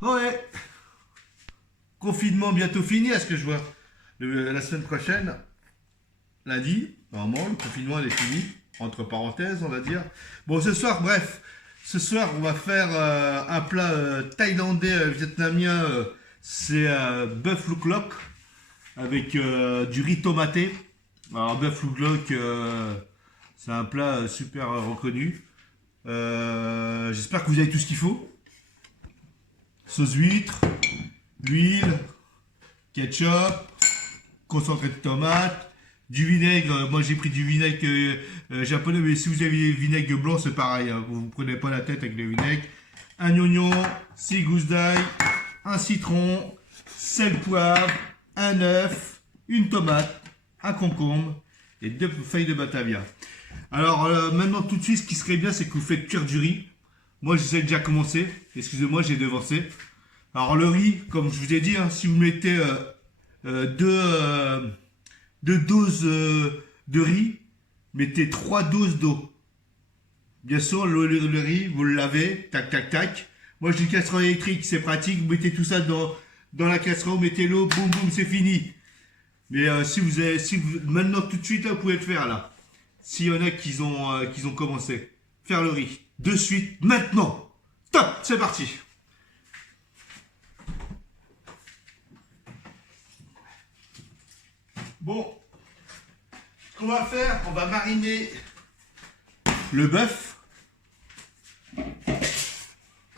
Ouais, confinement bientôt fini, à ce que je vois. La semaine prochaine, lundi, normalement, le confinement il est fini. Entre parenthèses, on va dire. Bon, ce soir, bref, ce soir, on va faire un plat thaïlandais vietnamien. C'est bœuf luk lok avec du riz tomaté. Alors, bœuf luk lok, c'est un plat super reconnu. J'espère que vous avez tout ce qu'il faut. Sauce huître, l'huile, ketchup, concentré de tomate, du vinaigre. Moi j'ai pris du vinaigre japonais, mais si vous avez du vinaigre blanc, c'est pareil. Hein, vous ne prenez pas la tête avec le vinaigre. Un oignon, 6 gousses d'ail, un citron, sel, poivre, un œuf, une tomate, un concombre et 2 feuilles de batavia. Alors maintenant tout de suite, ce qui serait bien, c'est que vous faites cuire du riz. Moi j'essaie déjà commencé. Excusez-moi, j'ai devancé. Alors le riz, comme je vous ai dit, hein, si vous mettez deux doses de riz, mettez 3 doses d'eau. Bien sûr, le riz, vous le lavez, tac, tac, tac. Moi, j'ai une casserole électrique, c'est pratique. Vous mettez tout ça dans la casserole, vous mettez l'eau, boum, boum, c'est fini. Mais maintenant, tout de suite, là, vous pouvez le faire, là. S'il y en a qui ont commencé. Faire le riz. De suite, maintenant. Top, c'est parti. Bon, ce qu'on va faire, on va mariner le bœuf.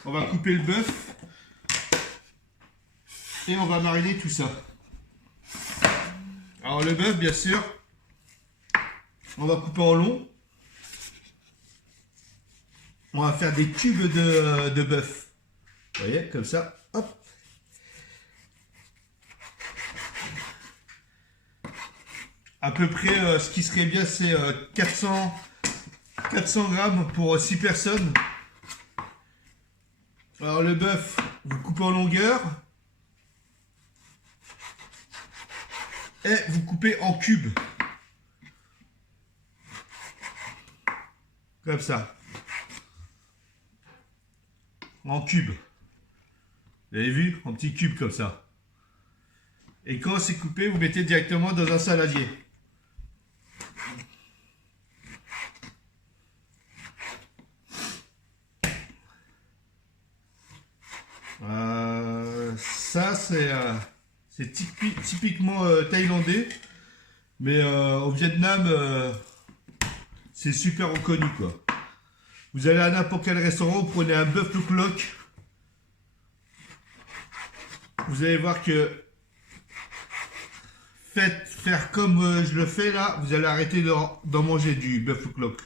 On va couper le bœuf et on va mariner tout ça. Alors le bœuf, bien sûr, on va couper en long. On va faire des tubes de bœuf. Vous voyez, comme ça. Hop. À peu près, ce qui serait bien, c'est 400 grammes pour 6 personnes. Alors le bœuf, vous coupez en longueur. Et vous coupez en cubes. Comme ça. En cubes. Vous avez vu? En petits cubes comme ça. Et quand c'est coupé, vous mettez directement dans un saladier. Ça, c'est typiquement thaïlandais. Mais au Vietnam, c'est super reconnu, quoi. Vous allez à n'importe quel restaurant, vous prenez un bœuf luk lok. Vous allez voir que faire comme je le fais là, vous allez arrêter d'en manger du bœuf luk lok.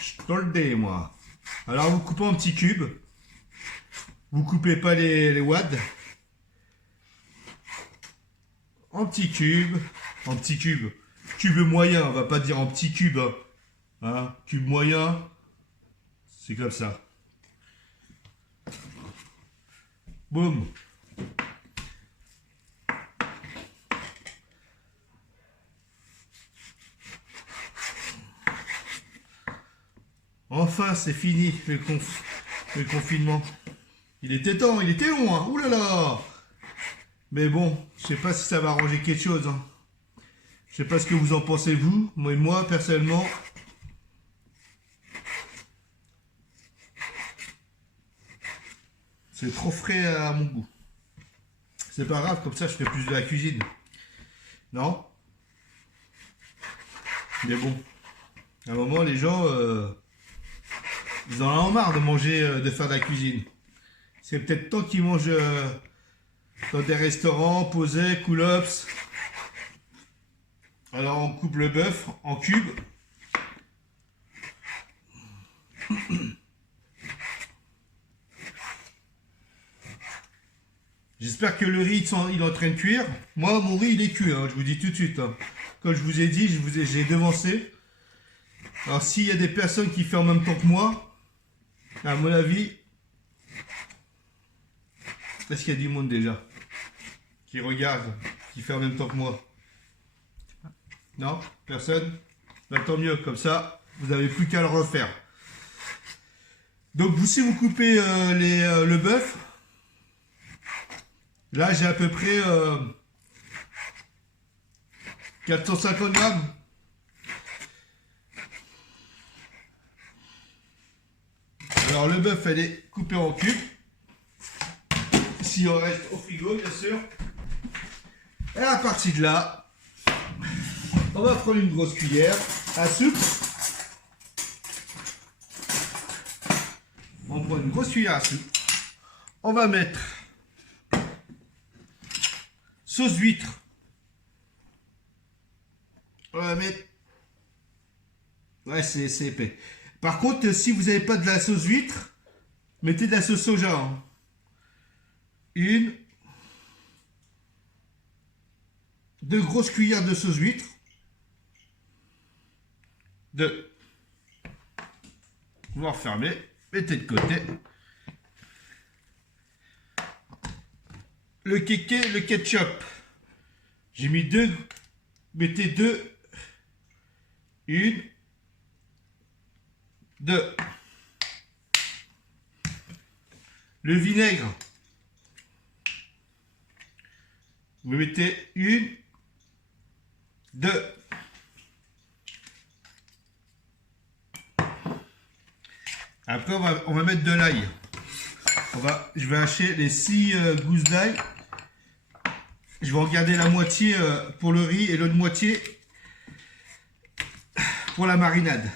Je te le dis, moi. Alors vous coupez en petits cubes. Vous coupez pas les wads. En petits cubes. En petits cubes. Cube moyen, on va pas dire en petits cubes. Hein, cube moyen. C'est comme ça. Boum. Enfin, c'est fini le confinement. Il était temps, il était long, hein. Ouh là là. Mais bon, je sais pas si ça va arranger quelque chose. Hein. Je sais pas ce que vous en pensez vous. Moi personnellement, c'est trop frais à mon goût. C'est pas grave, comme ça je fais plus de la cuisine. Non? Mais bon, à un moment les gens, ils en ont marre de manger, de faire de la cuisine. C'est peut-être temps qu'ils mangent dans des restaurants, posés, cool-ops. Alors on coupe le bœuf en cubes. J'espère que le riz il est en train de cuire. Moi, mon riz il est cuit, hein, je vous dis tout de suite. Hein. Comme je vous ai dit, j'ai devancé. Alors s'il y a des personnes qui font en même temps que moi, à mon avis, est-ce qu'il y a du monde déjà qui regarde, qui fait en même temps que moi? Non? Personne? Bah, tant mieux, comme ça, vous n'avez plus qu'à le refaire. Donc si vous coupez le bœuf, Là, j'ai à peu près 450 grammes. Alors, le bœuf, elle est coupée en cubes. Si on reste au frigo, bien sûr. Et à partir de là, on va prendre une grosse cuillère à soupe. On prend une grosse cuillère à soupe. On va mettre sauce d'huître. On va mettre... Ouais, c'est épais. Par contre, si vous n'avez pas de la sauce d'huître, mettez de la sauce soja. Hein. Deux grosses cuillères de sauce d'huître. Deux. Vous refermez. Mettez de côté. Le kéké, le ketchup. J'ai mis deux. Mettez deux. Une. Deux. Le vinaigre. Vous mettez une. Deux. Après, on va mettre de l'ail. Je vais hacher les 6 gousses d'ail. Je vais en garder la moitié pour le riz et l'autre moitié pour la marinade.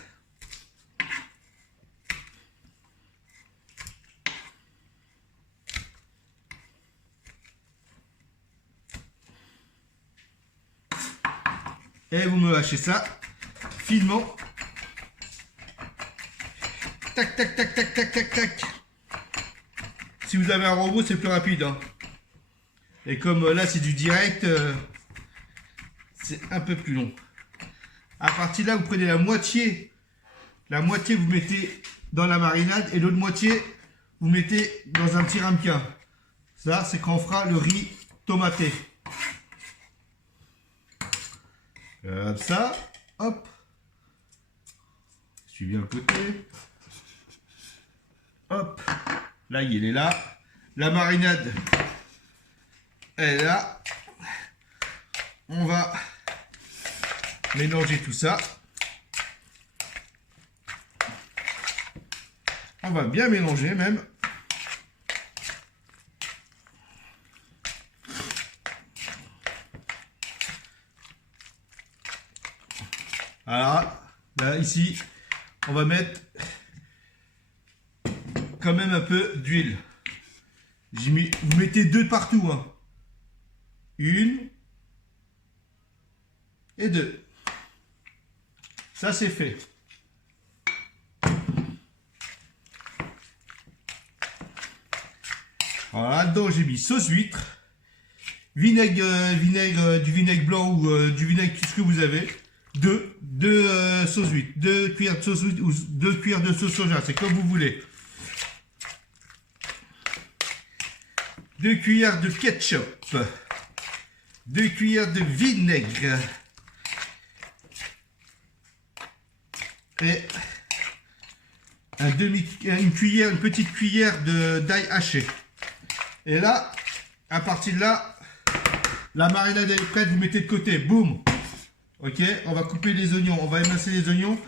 Et vous me hachez ça finement. Tac, tac, tac, tac, tac, tac, tac. Si vous avez un robot, c'est plus rapide. Hein. Et comme là, c'est du direct, c'est un peu plus long. À partir de là, vous prenez la moitié. La moitié, vous mettez dans la marinade. Et l'autre moitié, vous mettez dans un petit ramequin. Ça, c'est quand on fera le riz tomaté. Comme ça. Hop. Je suis bien le côté. Hop. L'ail, il est là. La marinade, elle est là. On va mélanger tout ça. On va bien mélanger même. Voilà. Là, ici, on va mettre quand même un peu d'huile. Vous mettez deux partout. Hein. Une et deux. Ça, c'est fait. Voilà, dedans, j'ai mis sauce huître, du vinaigre blanc ou du vinaigre, tout ce que vous avez. Deux sauce huître, 2 cuillères de sauce huître ou 2 cuillères de sauce soja, c'est comme vous voulez. 2 cuillères de ketchup, 2 cuillères de vinaigre et une petite cuillère d'ail haché. Et là, à partir de là, la marinade est prête, vous mettez de côté, boum. Ok, on va couper les oignons, on va émincer les oignons.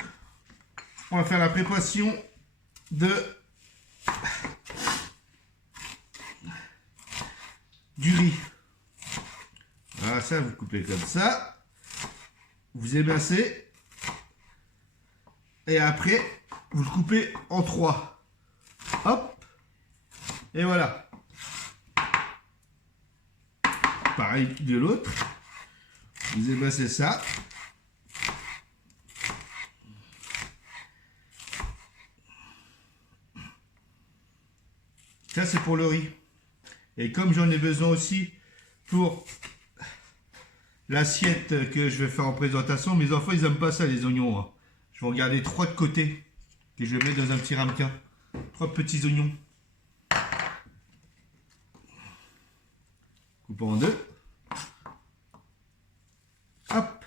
On va faire la préparation du riz. Voilà, ça, vous coupez comme ça. Vous émincez. Et après, vous le coupez en 3. Hop. Et voilà. Pareil de l'autre. Vous émincez ça. Ça, c'est pour le riz. Et comme j'en ai besoin aussi pour l'assiette que je vais faire en présentation, mes enfants, ils n'aiment pas ça, les oignons. Hein. Je vais en garder 3 de côté. Et je vais mettre dans un petit ramequin. 3 petits oignons. Coupe en 2. Hop.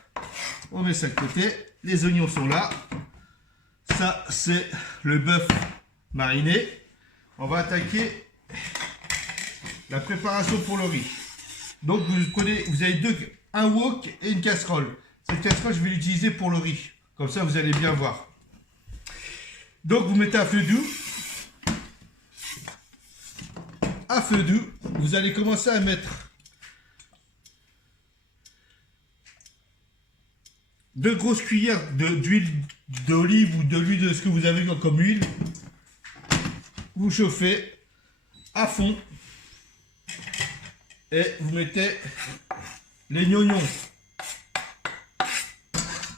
On met ça de côté. Les oignons sont là. Ça, c'est le bœuf mariné. On va attaquer la préparation pour le riz. Donc vous avez un wok et une casserole. Cette casserole, je vais l'utiliser pour le riz. Comme ça, vous allez bien voir. Donc vous mettez à feu doux. À feu doux, vous allez commencer à mettre 2 grosses cuillères d'huile d'olive ou de l'huile de ce que vous avez comme huile. Vous chauffez à fond et vous mettez les oignons.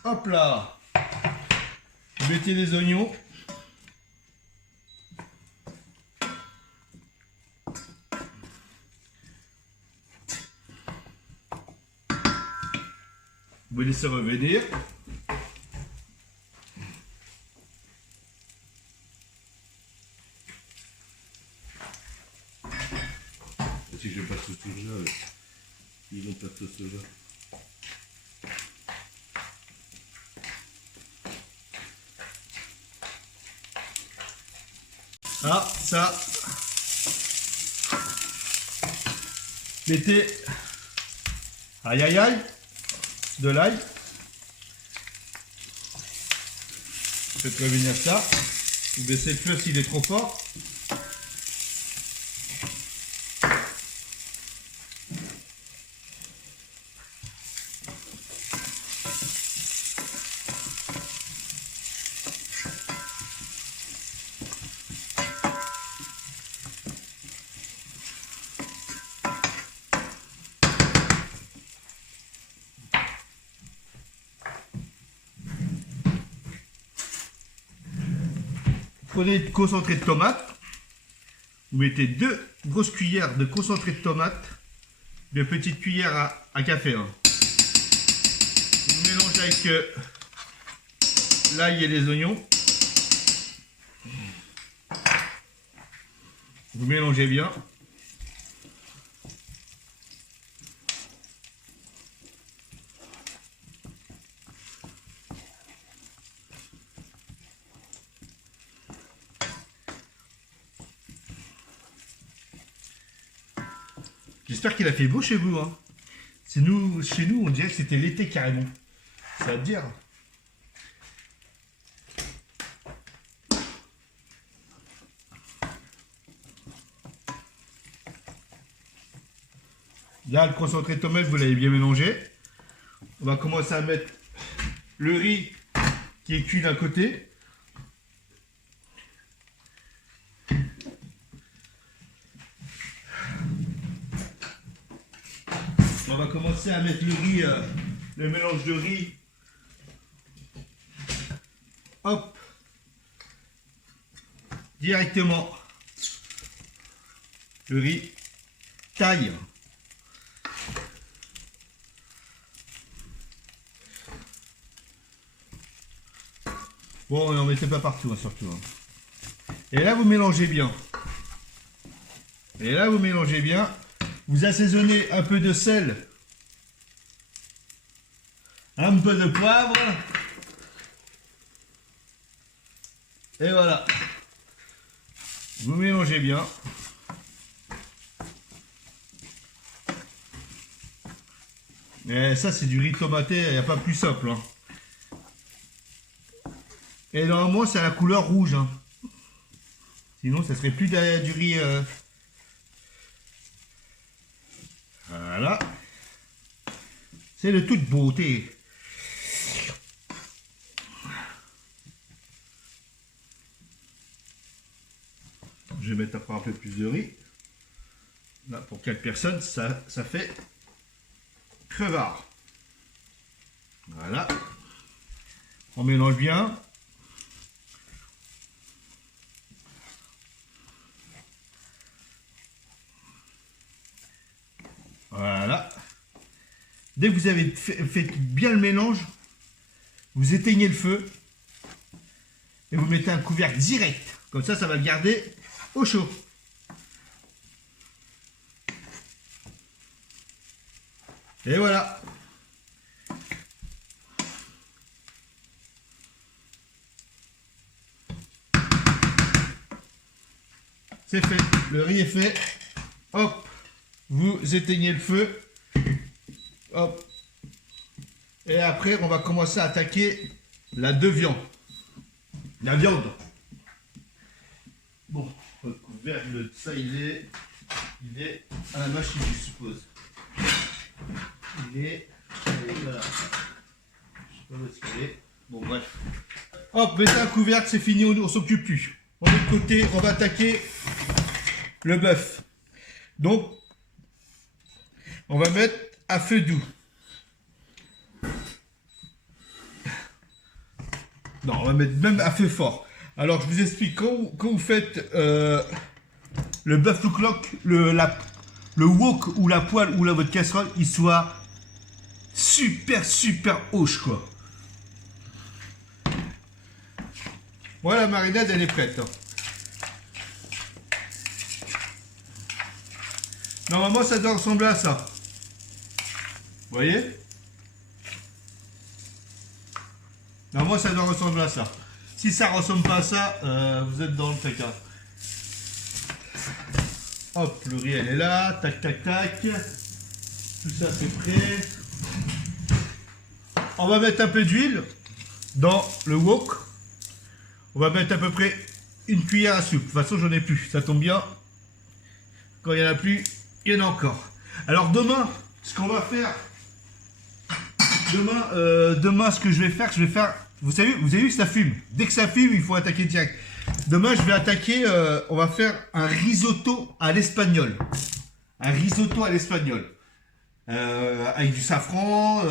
Hop là, vous mettez les oignons. Vous laissez revenir. Si je passe tout ça, ils vont perdre tout cela. Ah, ça. Mettez aïe aïe aïe de l'ail. Faites revenir ça. Vous baissez le feu s'il est trop fort. Prenez du concentré de tomate. Vous mettez 2 grosses cuillères de concentré de tomate, 2 petites cuillères à café. Hein. Vous mélangez avec l'ail et les oignons. Vous mélangez bien. J'espère qu'il a fait beau chez vous. Hein. Chez nous, on dirait que c'était l'été carrément. Ça va te dire. Là, le concentré de tomate, vous l'avez bien mélangé. On va commencer à mettre le riz qui est cuit d'un côté. On va commencer à mettre le riz, le mélange de riz. Hop. Directement. Le riz. Taille. Bon, n'en mettez pas partout, hein, surtout. Hein. Et là, vous mélangez bien. Et là, vous mélangez bien. Vous assaisonnez un peu de sel. Un peu de poivre. Et voilà. Vous mélangez bien. Et ça, c'est du riz tomaté. Il n'y a pas plus simple. Hein. Et normalement, c'est à la couleur rouge. Hein. Sinon, ça serait plus du riz. Voilà. C'est de toute beauté. Je vais mettre encore un peu plus de riz. Là, pour 4 personnes, ça fait crevard. Voilà. On mélange bien. Voilà. Dès que vous avez fait bien le mélange, vous éteignez le feu et vous mettez un couvercle direct. Comme ça, ça va le garder au chaud. Et voilà. C'est fait. Le riz est fait. Hop. vous éteignez le feu. Hop. Et après, on va commencer à attaquer la viande. La viande. Bon, le couvercle de ça, il est à la machine, je suppose. Il est voilà. Je sais pas où est-ce qu'il est. Bon, bref. Hop, mettez un couvercle, c'est fini, on s'occupe plus. De l'autre côté, on va attaquer le bœuf. Donc, on va mettre à feu doux. Non, on va mettre même à feu fort. Alors, je vous explique, quand vous faites le bœuf look lock, le wok ou la poêle ou votre casserole, il soit super hoche, quoi. Voilà, la marinade, elle est prête. Hein. Normalement, ça doit ressembler à ça. Vous voyez? Normalement, ça doit ressembler à ça. Si ça ressemble pas à ça, vous êtes dans le tracas. Hop, le riz, elle est là. Tac. Tout ça, c'est prêt. On va mettre un peu d'huile dans le wok. On va mettre à peu près une cuillère à soupe. De toute façon, j'en ai plus. Ça tombe bien. Quand il n'y en a plus, il y en a encore. Alors demain, ce qu'on va faire... Demain, ce que je vais faire... Vous avez vu que ça fume. Dès que ça fume, il faut attaquer direct. Demain, je vais attaquer... on va faire un risotto à l'espagnol. Un risotto à l'espagnol. Avec du safran...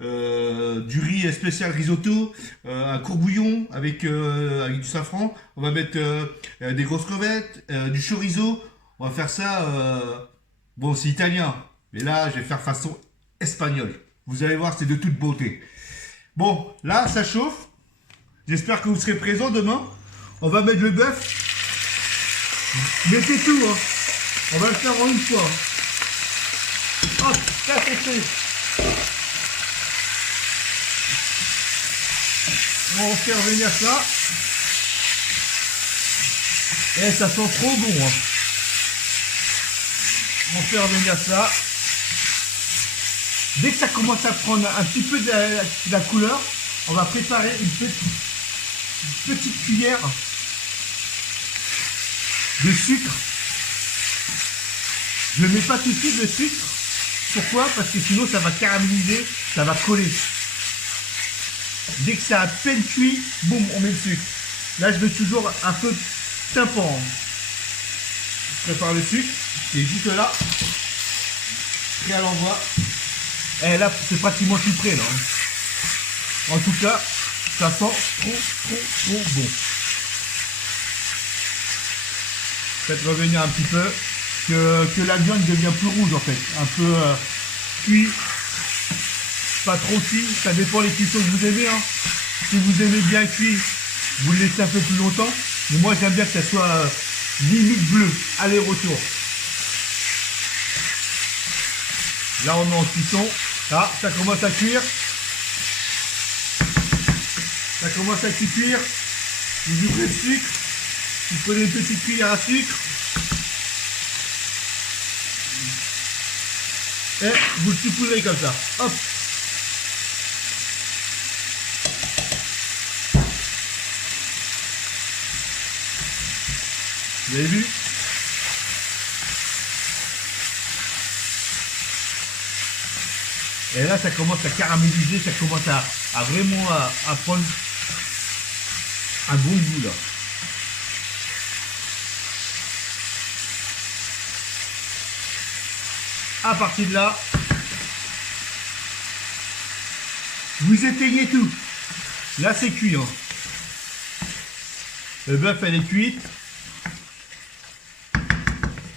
du riz spécial risotto, un courbouillon avec du safran, on va mettre des grosses crevettes, du chorizo, on va faire ça, bon c'est italien, mais là je vais faire façon espagnole, vous allez voir c'est de toute beauté. Bon là ça chauffe, j'espère que vous serez présents demain, on va mettre le bœuf, mettez tout, hein. On va le faire en une fois. Hop, ça c'est fait. On va faire venir ça. Et ça sent trop bon. Hein. On va faire venir ça. Dès que ça commence à prendre un petit peu de la couleur, on va préparer une petite cuillère de sucre. Je ne mets pas tout de suite le sucre. Pourquoi? Parce que sinon ça va caraméliser, ça va coller. Dès que ça a à peine cuit, boum, on met le sucre. Là, je mets toujours un peu tympan. Je prépare le sucre, qui est juste là. Prêt à l'envoi. Et là, c'est pratiquement tout prêt, là. En tout cas, ça sent trop bon. Faites revenir un petit peu, que la viande devient plus rouge, en fait. Un peu cuit. Pas trop cuit, ça dépend les cuissons que vous aimez. Hein. Si vous aimez bien cuit, vous le laissez un peu plus longtemps. Mais moi j'aime bien que ça soit limite bleu, aller-retour. Là on est en cuisson. Là, ça commence à cuire. Ça commence à cuire. Vous ouvrez le sucre. Vous prenez une petite cuillère à sucre. Et vous le saupoudrez comme ça. Hop. Vous avez vu? Et là, ça commence à caraméliser, ça commence à vraiment à prendre un bon goût là. À partir de là, vous éteignez tout. Là, c'est cuit. Hein. Le bœuf, elle est cuite.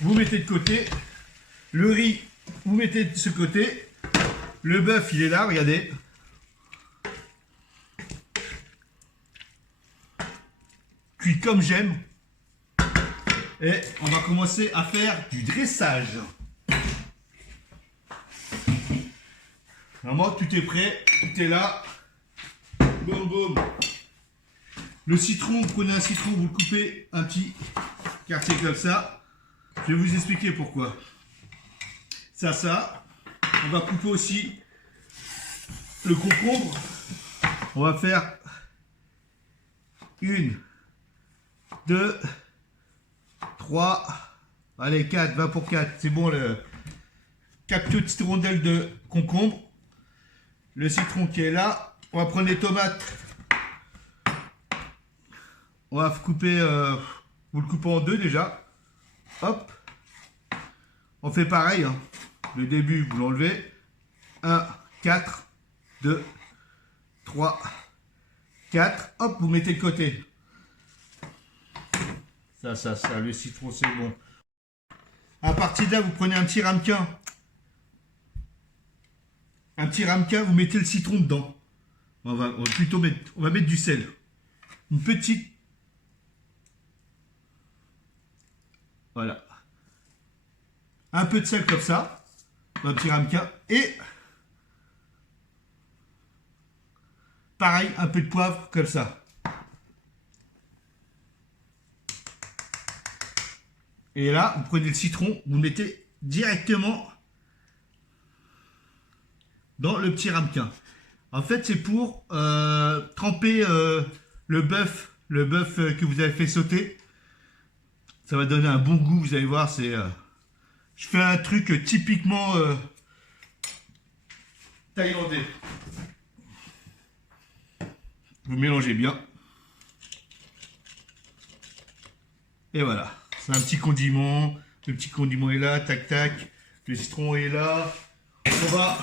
Vous mettez de côté. Le riz, vous mettez de ce côté. Le bœuf, il est là, regardez. Cuit comme j'aime. Et on va commencer à faire du dressage. Vraiment, tout est prêt, tout est là. Boum, boum. Le citron, vous prenez un citron, vous le coupez un petit quartier comme ça. Je vais vous expliquer pourquoi. Ça. On va couper aussi le concombre. On va faire 1, 2, 3, allez 4, 20 pour 4. C'est bon, 4 petites rondelles de concombre. Le citron qui est là. On va prendre les tomates. On va couper, vous le coupez en deux déjà. Hop. On fait pareil. Hein. Le début, vous l'enlevez. 1, 4, 2, 3, 4. Hop, vous mettez de côté. Ça, le citron, c'est bon. À partir de là, vous prenez un petit ramequin. Un petit ramequin, vous mettez le citron dedans. On va plutôt mettre, on va mettre du sel. Une petite. Voilà. Un peu de sel comme ça. Un petit ramequin. Et pareil, un peu de poivre comme ça. Et là, vous prenez le citron, vous le mettez directement dans le petit ramequin. En fait, c'est pour tremper le bœuf que vous avez fait sauter. Ça va donner un bon goût, vous allez voir. Je fais un truc typiquement thaïlandais. Vous mélangez bien. Et voilà. C'est un petit condiment. Le petit condiment est là, tac tac. Le citron est là. On va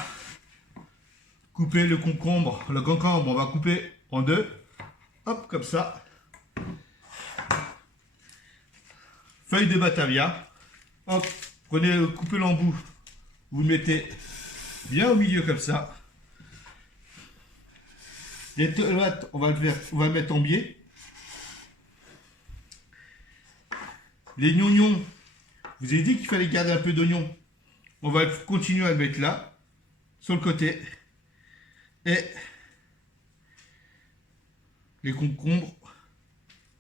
couper le concombre. Le concombre, on va couper en deux. Hop, comme ça. Feuille de batavia. Hop, prenez, coupez l'embout. Vous le mettez bien au milieu comme ça. Les tomates, on va le mettre en biais. Les oignons, je vous ai dit qu'il fallait garder un peu d'oignon. On va continuer à le mettre là, sur le côté. Et les concombres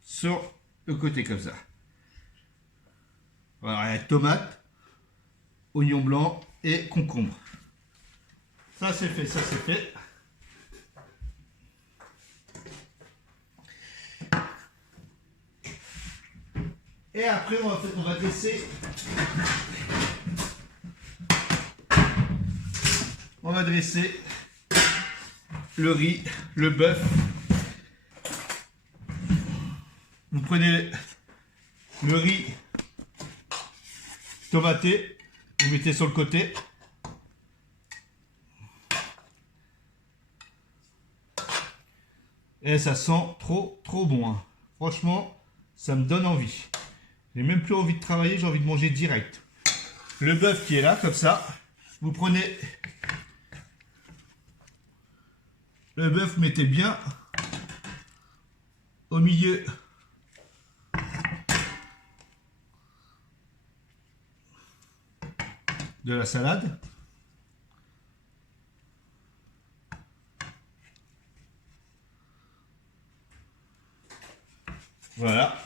sur le côté comme ça. Voilà, tomate, oignon blanc et concombre. Ça c'est fait, ça c'est fait. Et après on va dresser. On va dresser le riz, le bœuf. Vous prenez le riz tomaté, vous mettez sur le côté. Et ça sent trop bon. Hein. Franchement, ça me donne envie. J'ai même plus envie de travailler, j'ai envie de manger direct. Le bœuf qui est là, comme ça. Vous prenez le bœuf, vous mettez bien au milieu de la salade. Voilà.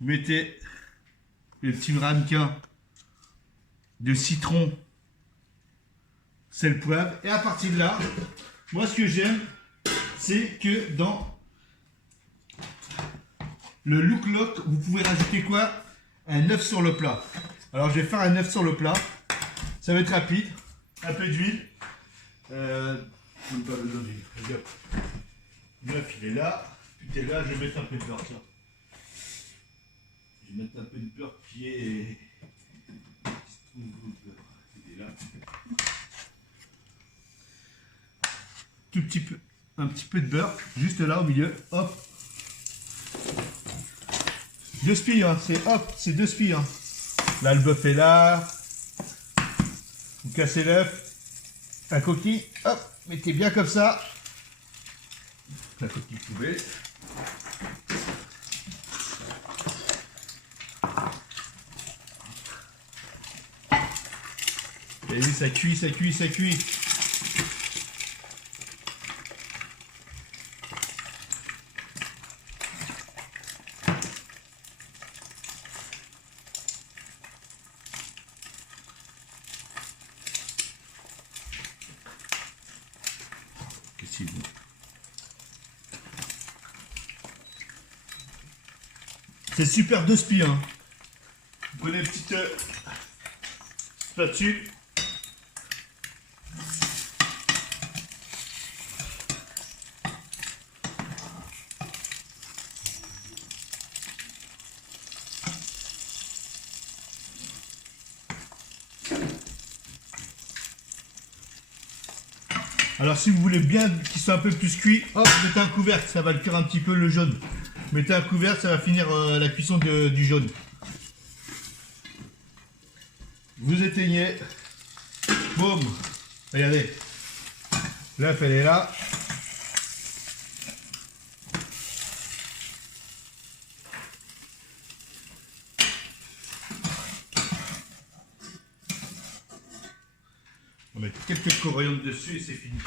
Vous mettez le petit ramequin de citron, sel, poivre. Et à partir de là, moi ce que j'aime, c'est que dans le look lot, vous pouvez rajouter quoi? Un œuf sur le plat. Alors je vais faire un œuf sur le plat. Ça va être rapide. Un peu d'huile. L'œuf il est là. Tout est là. Je vais mettre un peu de beurre. Tiens. Je vais mettre un peu de beurre qui est. Il est là. Tout petit peu. Un petit peu de beurre. Juste là au milieu. Hop. 2 spies, hein, c'est 2 spies. Hein. Là, le bœuf est là. Vous cassez l'œuf. La coquille, hop, mettez bien comme ça. La coquille poubelle. Vous avez vu, ça cuit, ça cuit, ça cuit. C'est super de spi, hein. Vous prenez une petite spatule. Alors si vous voulez bien qu'il soit un peu plus cuit, hop, mettez un couvercle, ça va le cuire un petit peu le jaune. Mettez un couvercle, ça va finir la cuisson du jaune. Vous éteignez. Boum. Regardez. L'œuf, elle est là. On va mettre quelques coriandres dessus et c'est fini.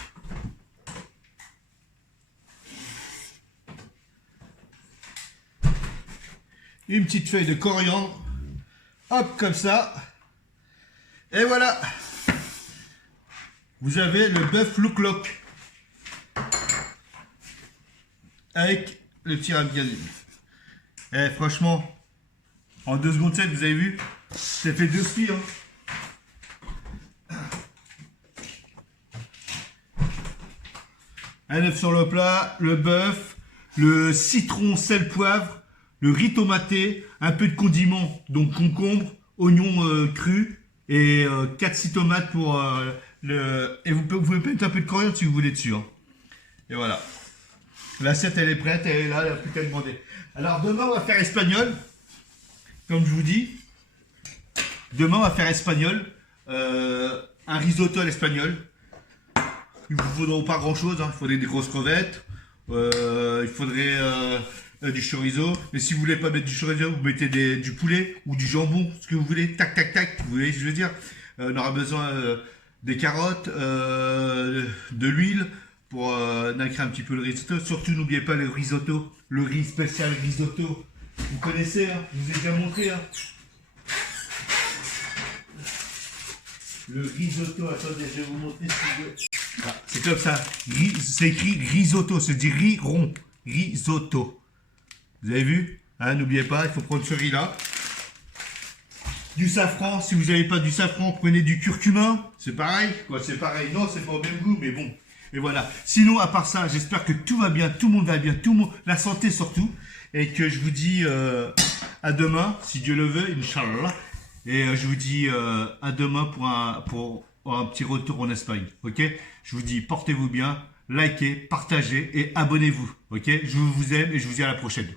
Une petite feuille de coriandre. Hop, comme ça. Et voilà. Vous avez le bœuf look-lock. Avec le petit ramgazine. Eh, franchement, en 2 secondes 7, vous avez vu, c'est fait 2 spies, hein. Un œuf sur le plat, le bœuf, le citron, sel, poivre, le riz tomaté, un peu de condiment, donc concombre, oignon cru et 4-6 tomates pour et vous pouvez mettre un peu de coriandre si vous voulez dessus, hein. Et voilà. L'assiette elle est prête, elle est là, elle n'a plus qu'à demander. Alors demain on va faire espagnol, comme je vous dis. Demain on va faire espagnol, un risotto à l'espagnol. Il ne vous faudra pas grand chose, hein. Il faudrait des grosses crevettes, il faudrait du chorizo, mais si vous voulez pas mettre du chorizo, vous mettez du poulet ou du jambon, ce que vous voulez, tac tac tac, vous voyez ce que je veux dire. On aura besoin des carottes, de l'huile pour nacrer un petit peu le risotto. Surtout n'oubliez pas le risotto, le riz spécial risotto, vous connaissez, hein, je vous ai déjà montré, hein. Le risotto, attendez, je vais vous montrer si vous voulez. Ah, c'est comme ça, c'est écrit risotto, c'est dit riz rond, risotto. Vous avez vu, hein, n'oubliez pas, il faut prendre ce riz là. Du safran, si vous n'avez pas du safran, prenez du curcuma, c'est pareil, quoi, c'est pareil. Non, c'est pas au même goût, mais bon. Et voilà. Sinon, à part ça, j'espère que tout va bien, tout le monde va bien, tout le monde, la santé surtout, et que je vous dis à demain, si Dieu le veut, Inch'Allah. Et je vous dis à demain pour un petit retour en Espagne, ok? Je vous dis, portez-vous bien, likez, partagez et abonnez-vous, ok? Je vous aime et je vous dis à la prochaine.